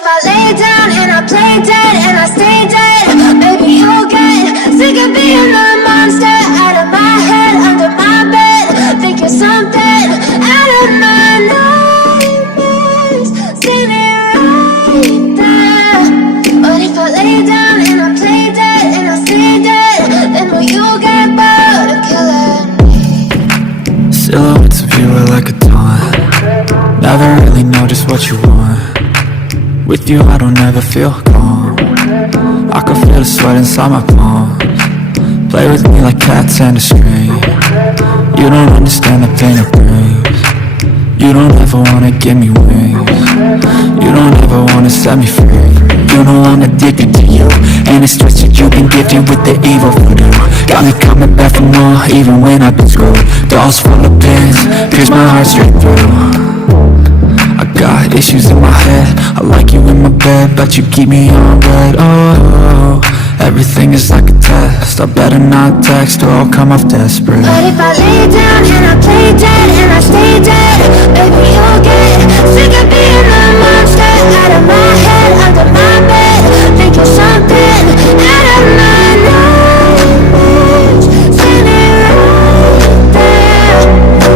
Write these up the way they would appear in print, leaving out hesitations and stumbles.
if I lay down and I play dead and I stay dead, maybe you'll get sick of being the monster out of my head, under my bed. Think you're something out of my nightmares. See me right there. But if I lay down and I play dead and I stay dead, then will you get bored of killing me? Silhouettes of you are like a taunt. Never really know just what you want. With you I don't ever feel calm. I can feel the sweat inside my palms. Play with me like cats and a string. You don't understand the pain it brings. You don't ever wanna give me wings. You don't ever wanna set me free. You know I'm addicted to you, and it's twisted. You've been gifted with the evil voodoo. Got me coming back for more, even when I've been screwed. Dolls full of pins, pierce my heart straight through. I got issues in my head. I like you in my bed, but you keep me on red. Oh, everything is like a test. I better not text or I'll come off desperate. But if I lay down and I play dead and I stay dead, maybe you'll get sick of being the monster out of my head, under my bed. Think you're something out of my nightmares. See me right there.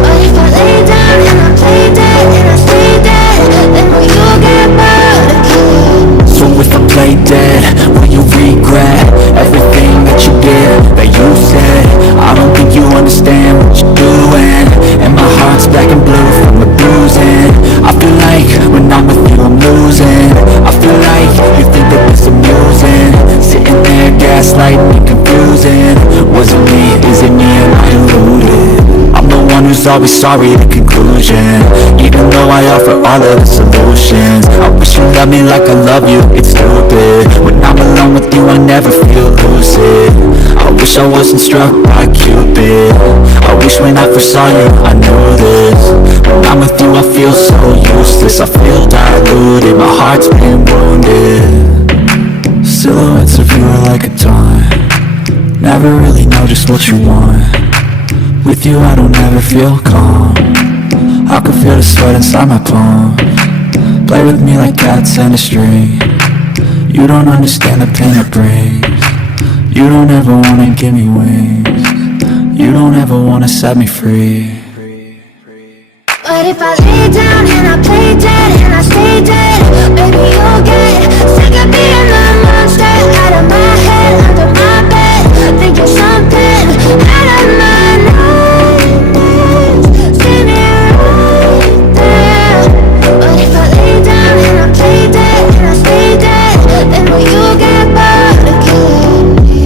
But if I lay down and I play dead and I stay dead, then will you get bored of killing me? So if I play dead, will you regret everything that you did, that you said? I don't think you understand what you're doing, and my heart's black and blue from the bruising. I feel like when I'm with you I'm losing. I feel like you think that this amusing. Sitting there gaslighting and confusing. Was it me? Is it me? Am I deluded? I'm the one who's always sorry, the conclusion. Even though I offer all of the solutions. I wish you loved me like I love you, it's stupid. When I'm alone with you I never feel lucid. I wish I wasn't struck by Cupid. I wish when I first saw you I knew this. When I'm with you I feel so useless. I feel diluted, my heart's been wounded. Silhouettes of you are like a taunt. Never really know just what you want. With you I don't ever feel calm. I can feel the sweat inside my palms. Play with me like cats and a string. You don't understand the pain it brings. You don't ever wanna give me wings. You don't ever wanna set me free. But if I lay down and I play dead and I stay dead, maybe you'll get sick of being the monster out of my head, under my bed. Think you're something out of my nightmares. See me right there. But if I lay down and I play dead and I stay dead, then will you get bored of killing me?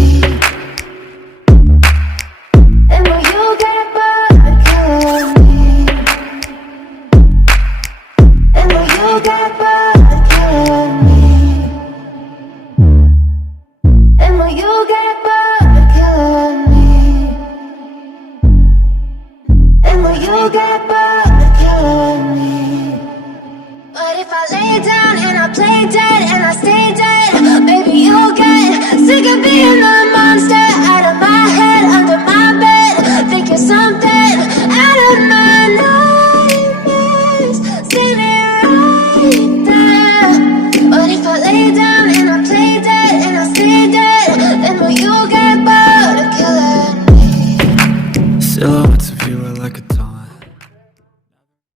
Then will you get bored of killing me? And will you get back?